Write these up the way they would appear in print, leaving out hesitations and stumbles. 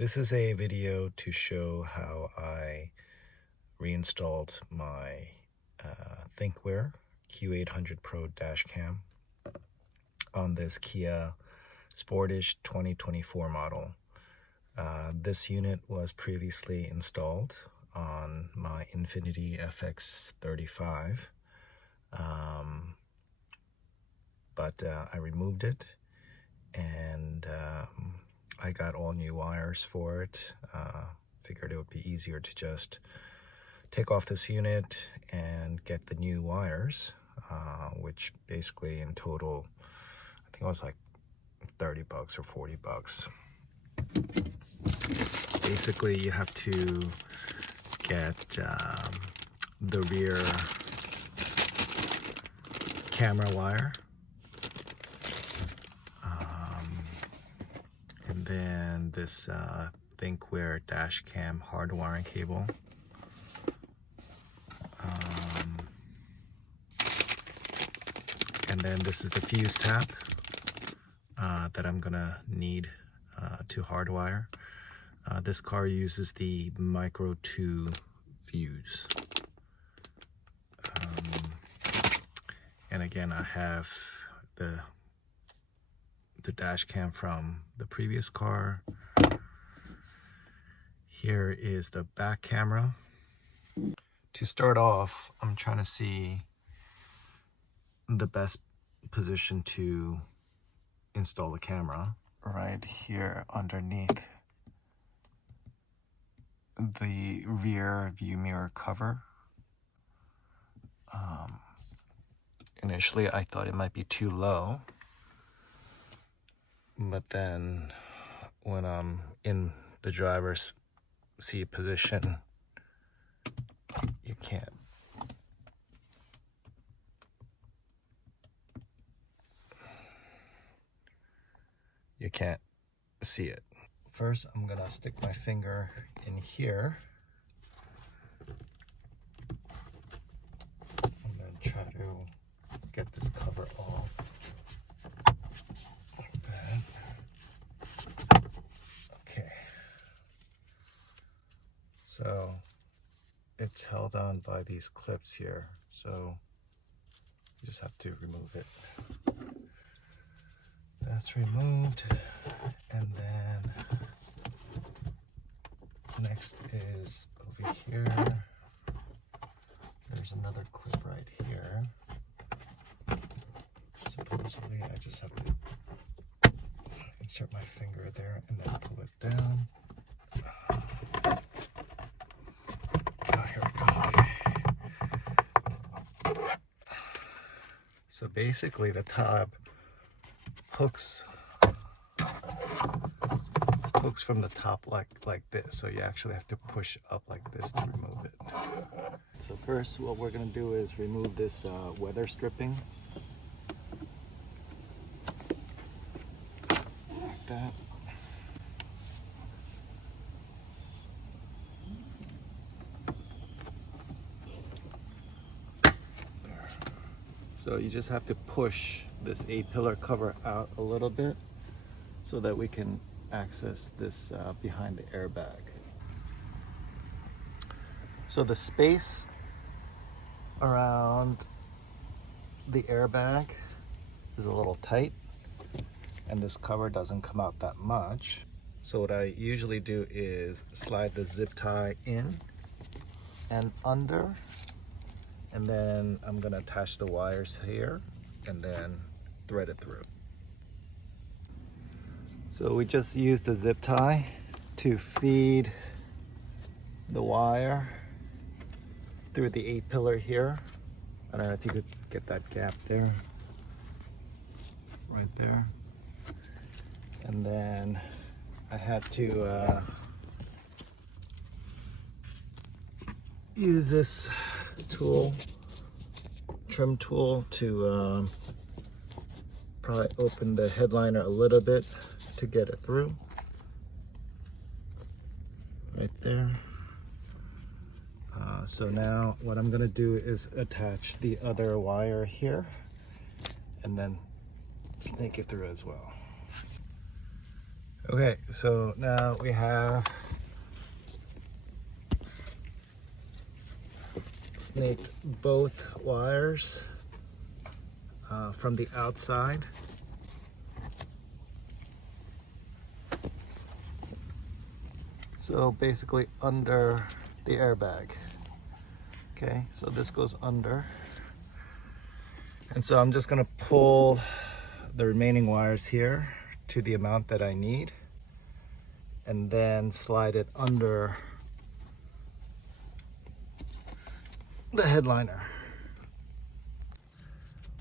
This is a video to show how I reinstalled my Thinkware Q800 Pro dash cam on this Kia Sportage 2024 model. This unit was previously installed on my Infiniti FX35, but I removed it and I got all new wires for it. Figured it would be easier to just take off this unit and get the new wires, which basically in total, I think it was like 30 bucks or 40 bucks. Basically, you have to get the rear camera wire, and then this Thinkware dash cam hard wiring cable. And then this is the fuse tab that I'm gonna need to hardwire. This car uses the Micro 2 fuse. And again, I have the dash cam from the previous car. Here is the back camera. To start off, I'm trying to see the best position to install the camera. Right here underneath the rear view mirror cover. Initially I thought it might be too low, but then when I'm in the driver's seat position, you can't see it. First, I'm gonna stick my finger in here. I'm gonna try to get this cover off like that. Okay. So it's held on by these clips here, so you just have to remove it. That's removed, and then next is over here. There's another clip right here. Supposedly I just have to insert my finger there and then pull it down. Oh, here we go. Okay. So basically the tab hooks from the top like this, so you actually have to push up like this to remove it. So first, what we're going to do is remove this weather stripping like that. So you just have to push this A-pillar cover out a little bit so that we can access this behind the airbag. So the space around the airbag is a little tight, and this cover doesn't come out that much. So what I usually do is slide the zip tie in and under, and then I'm gonna attach the wires here and then thread it through. So we just used the zip tie to feed the wire through the A-pillar here. I don't know if you could get that gap there, right there. And then I had to use this tool, trim tool, to probably open the headliner a little bit to get it through. Right there. So now what I'm gonna do is attach the other wire here and then snake it through as well. Okay, so now we have snaked both wires from the outside. So basically under the airbag. Okay, so this goes under. And so I'm just gonna pull the remaining wires here to the amount that I need and then slide it under the headliner.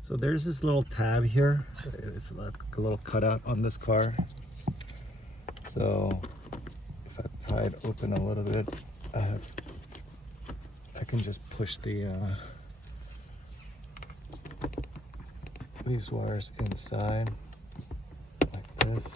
So there's this little tab here. It's like a little cutout on this car. So if I pry it open a little bit, I can just push these wires inside like this.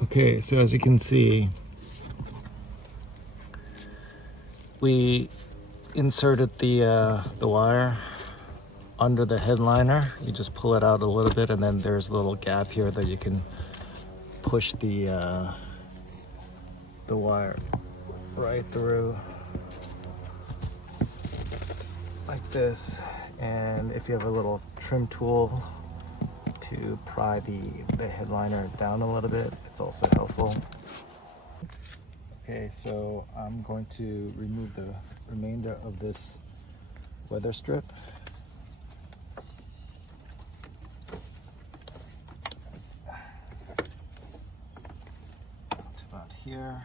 Okay, so as you can see, we inserted the wire under the headliner. You just pull it out a little bit, and then there's a little gap here that you can push the wire right through like this. And if you have a little trim tool to pry the headliner down a little bit, it's also helpful. Okay, so I'm going to remove the remainder of this weather strip. It's about here.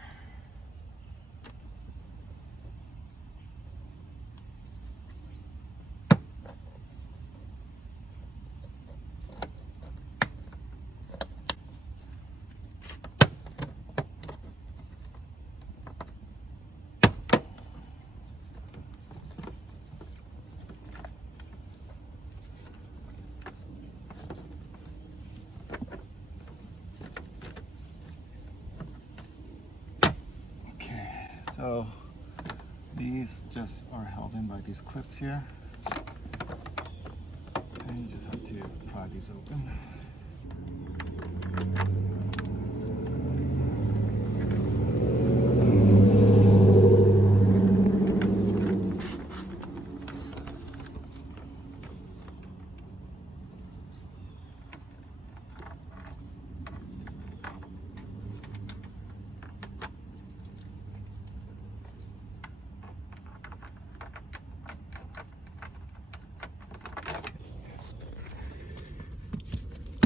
So these just are held in by these clips here, and you just have to pry these open.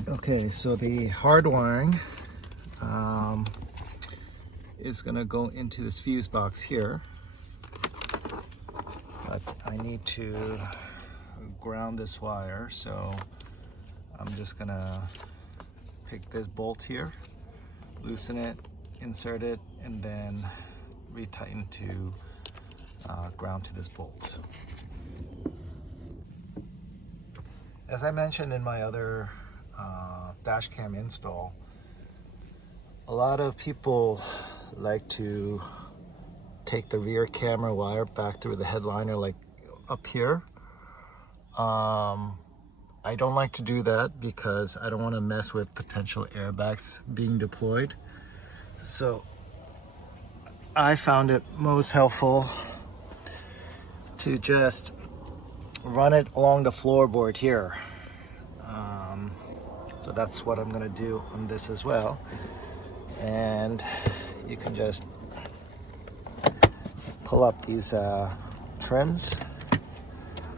Okay, so the hard wiring is gonna go into this fuse box here, but I need to ground this wire, so I'm just gonna pick this bolt here, loosen it, insert it, and then retighten to ground to this bolt. As I mentioned in my other dash cam install, a lot of people like to take the rear camera wire back through the headliner, like up here. I don't like to do that because I don't want to mess with potential airbags being deployed. So I found it most helpful to just run it along the floorboard here. So that's what I'm gonna do on this as well. And you can just pull up these trims,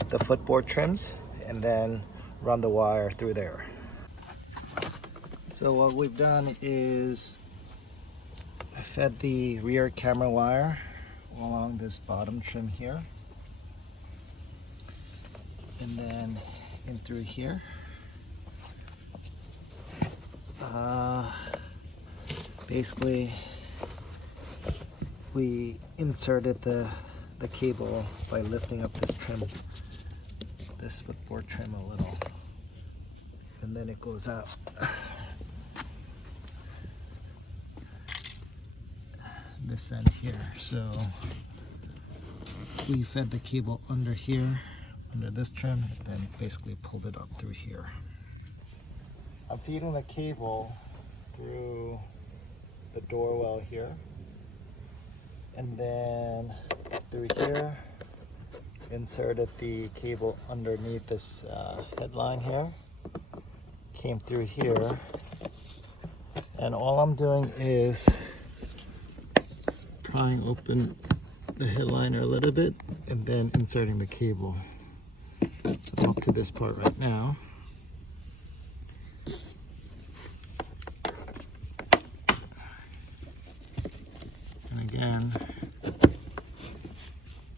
the footboard trims, and then run the wire through there. So what we've done is I fed the rear camera wire along this bottom trim here. and then in through here. Basically, we inserted the cable by lifting up this trim, this footboard trim a little, and then it goes out. This end here. So we fed the cable under here, under this trim, then basically pulled it up through here. I'm feeding the cable through the door well here, and then through here inserted the cable underneath this headline here, came through here, and all I'm doing is prying open the headliner a little bit and then inserting the cable. So up to this part right now. And again,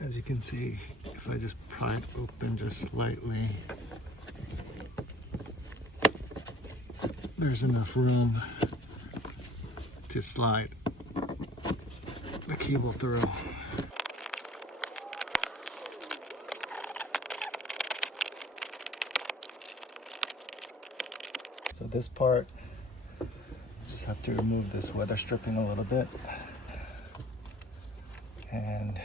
as you can see, if I just pry it open just slightly, there's enough room to slide the cable through. So this part, just have to remove this weather stripping a little bit, and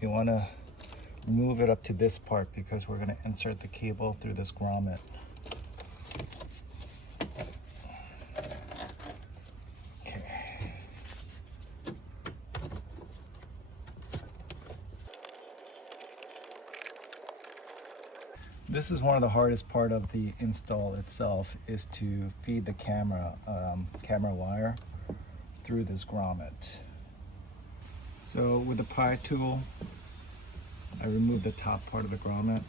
we want to move it up to this part because we're going to insert the cable through this grommet. Okay. This is one of the hardest part of the install itself, is to feed the camera wire through this grommet. So with the pry tool, I remove the top part of the grommet.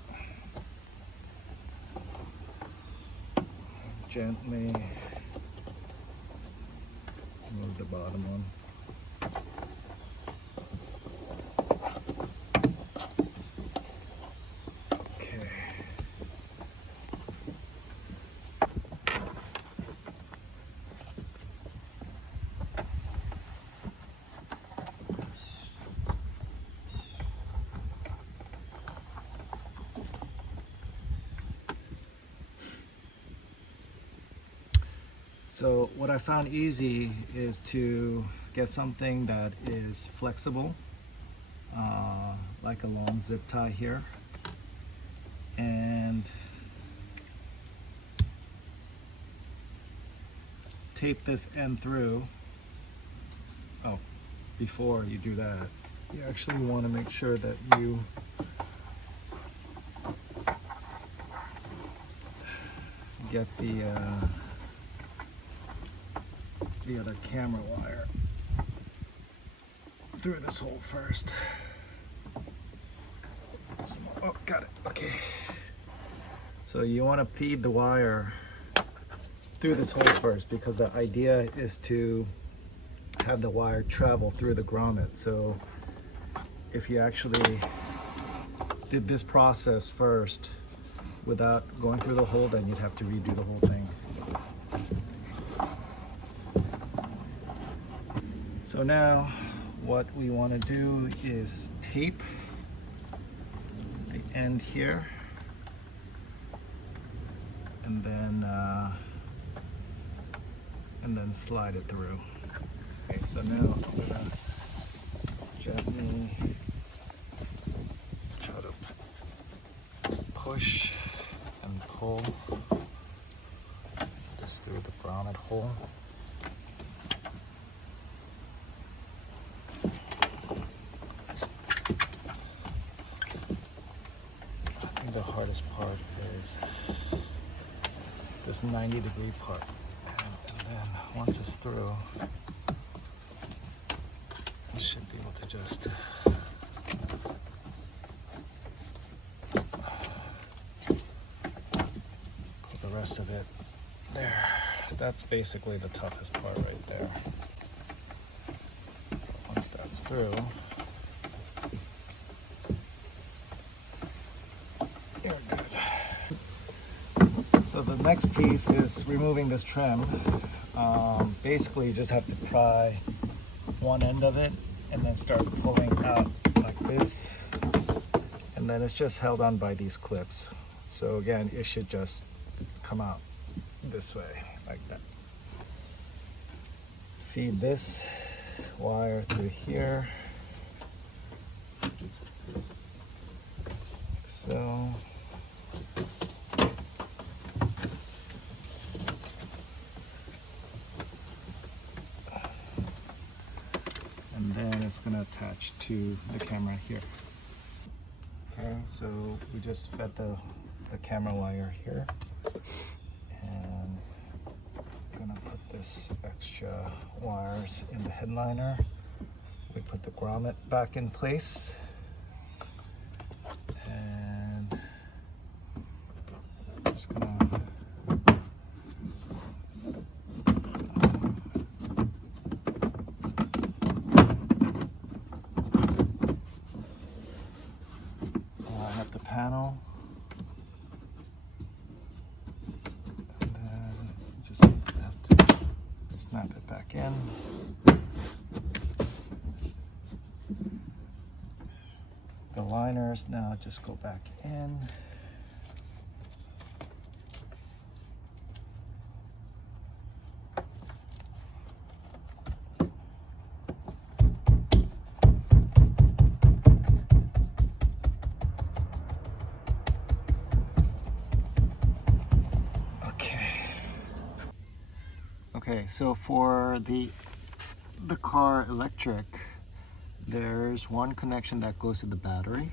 Gently remove the bottom one. Okay. So what I found easy is to get something that is flexible, like a long zip tie here, and tape this end through. Oh, before you do that, you actually want to make sure that you get the other camera wire through this hole first. Oh, got it. Okay. So you want to feed the wire through this hole first, because the idea is to have the wire travel through the grommet. So if you actually did this process first without going through the hole, then you'd have to redo the whole thing. So now what we want to do is tape the end here, and then slide it through. Okay, so now I'm gonna gently try to push and pull this through the grommet hole. The hardest part is this 90-degree part, and then once it's through, you should be able to just put the rest of it there. That's basically the toughest part right there. Once that's through, you're good. So the next piece is removing this trim. Basically, you just have to pry one end of it and then start pulling out like this. And then it's just held on by these clips. So again, it should just come out this way, like that. Feed this wire through here. Like so. And then it's going to attach to the camera here. Okay, so we just fed the camera wire here. And I'm going to put this extra wires in the headliner. We put the grommet back in place. And I'm just going to the panel, and then just have to snap it back in. The liners now just go back in. Okay, so for the car electric, there's one connection that goes to the battery.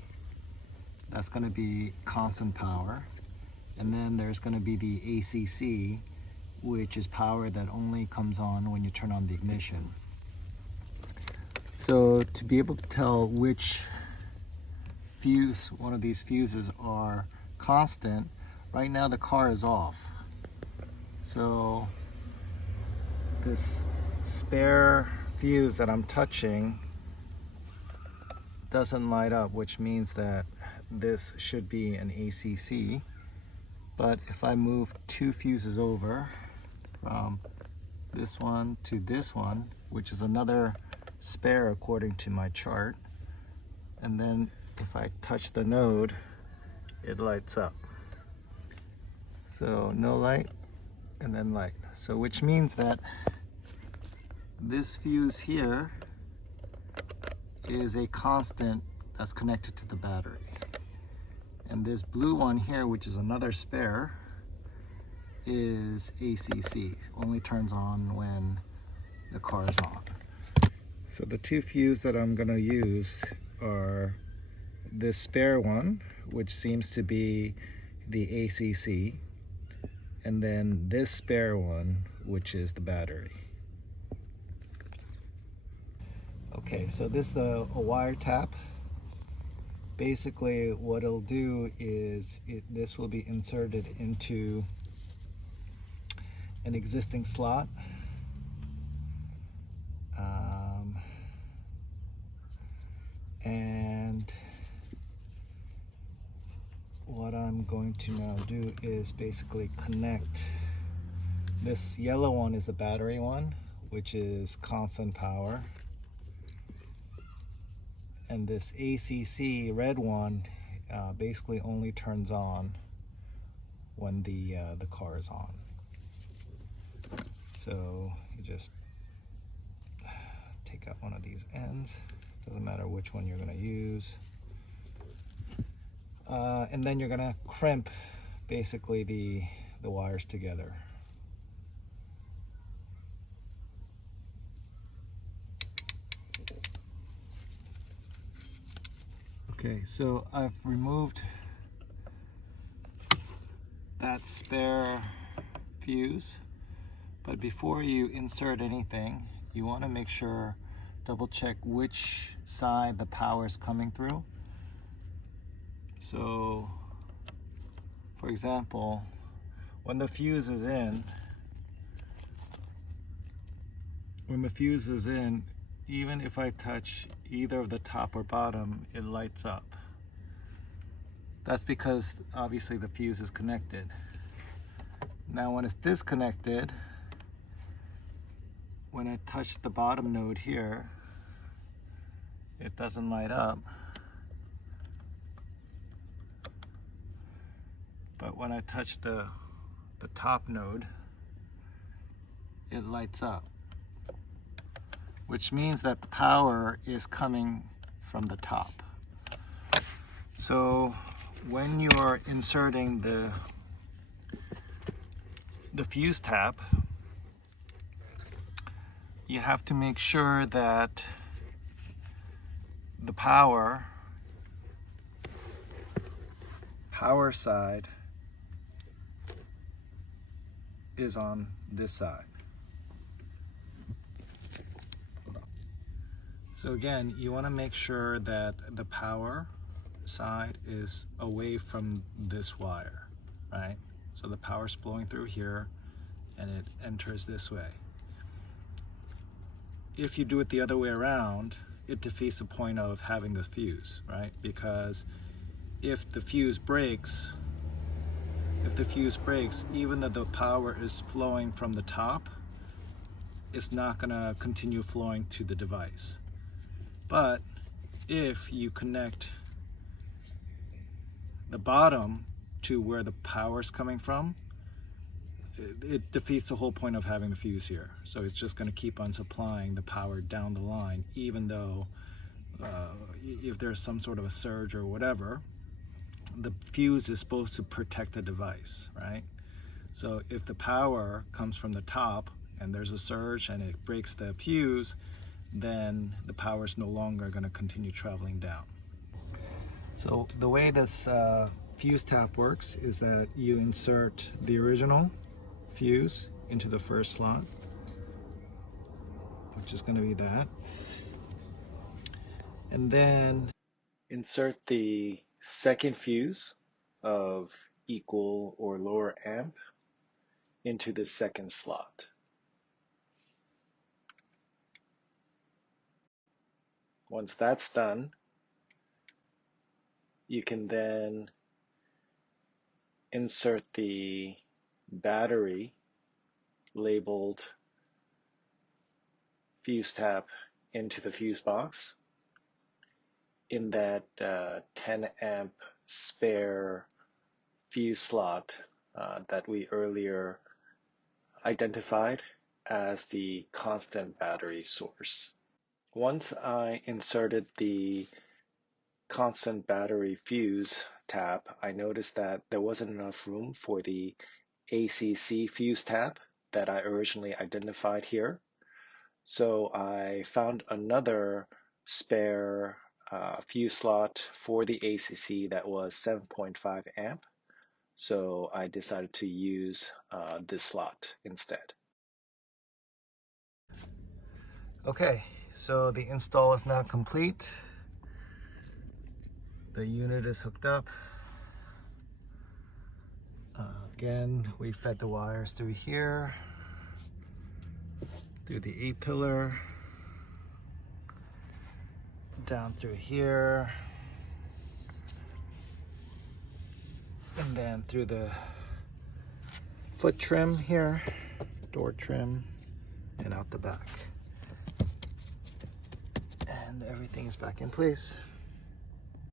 That's going to be constant power. And then there's going to be the ACC, which is power that only comes on when you turn on the ignition. So to be able to tell which fuse, one of these fuses are constant, right now the car is off. So this spare fuse that I'm touching doesn't light up, which means that this should be an ACC. But if I move two fuses over from this one to this one, which is another spare according to my chart, and then if I touch the node, it lights up. So no light and then light. So which means that this fuse here is a constant that's connected to the battery. And this blue one here, which is another spare, is ACC. Only turns on when the car is on. So the two fuses that I'm going to use are this spare one, which seems to be the ACC, and then this spare one, which is the battery. Okay, so this is a wire tap. Basically what it'll do is this will be inserted into an existing slot. And what I'm going to now do is basically connect. This yellow one is the battery one, which is constant power. And this ACC red one basically only turns on when the car is on. So you just take out one of these ends. Doesn't matter which one you're going to use. And then you're going to crimp basically the wires together. Okay, so I've removed that spare fuse, but before you insert anything, you want to make sure, double check which side the power is coming through. So, for example, when the fuse is in, even if I touch either of the top or bottom, it lights up. That's because obviously the fuse is connected. Now when it's disconnected, when I touch the bottom node here, it doesn't light up. But when I touch the top node, it lights up, which means that the power is coming from the top. So when you're inserting the fuse tap, you have to make sure that the power side is on this side. So again, you want to make sure that the power side is away from this wire, right? So the power's flowing through here and it enters this way. If you do it the other way around, it defeats the point of having the fuse, right? Because if the fuse breaks, even though the power is flowing from the top, it's not going to continue flowing to the device. But if you connect the bottom to where the power is coming from, it defeats the whole point of having the fuse here. So it's just going to keep on supplying the power down the line, even though if there's some sort of a surge or whatever, the fuse is supposed to protect the device, right? So if the power comes from the top and there's a surge and it breaks the fuse, then the power is no longer going to continue traveling down. So the way this fuse tap works is that you insert the original fuse into the first slot, which is going to be that, and then insert the second fuse of equal or lower amp into the second slot. Once that's done, you can then insert the battery labeled fuse tap into the fuse box in that 10 amp spare fuse slot that we earlier identified as the constant battery source. Once I inserted the constant battery fuse tap, I noticed that there wasn't enough room for the ACC fuse tap that I originally identified here. So I found another spare fuse slot for the ACC that was 7.5 amp. So I decided to use this slot instead. Okay, so the install is now complete. The unit is hooked up. Again, we fed the wires through here, through the A-pillar, down through here, and then through the foot trim here, door trim, and out the back. And everything's back in place.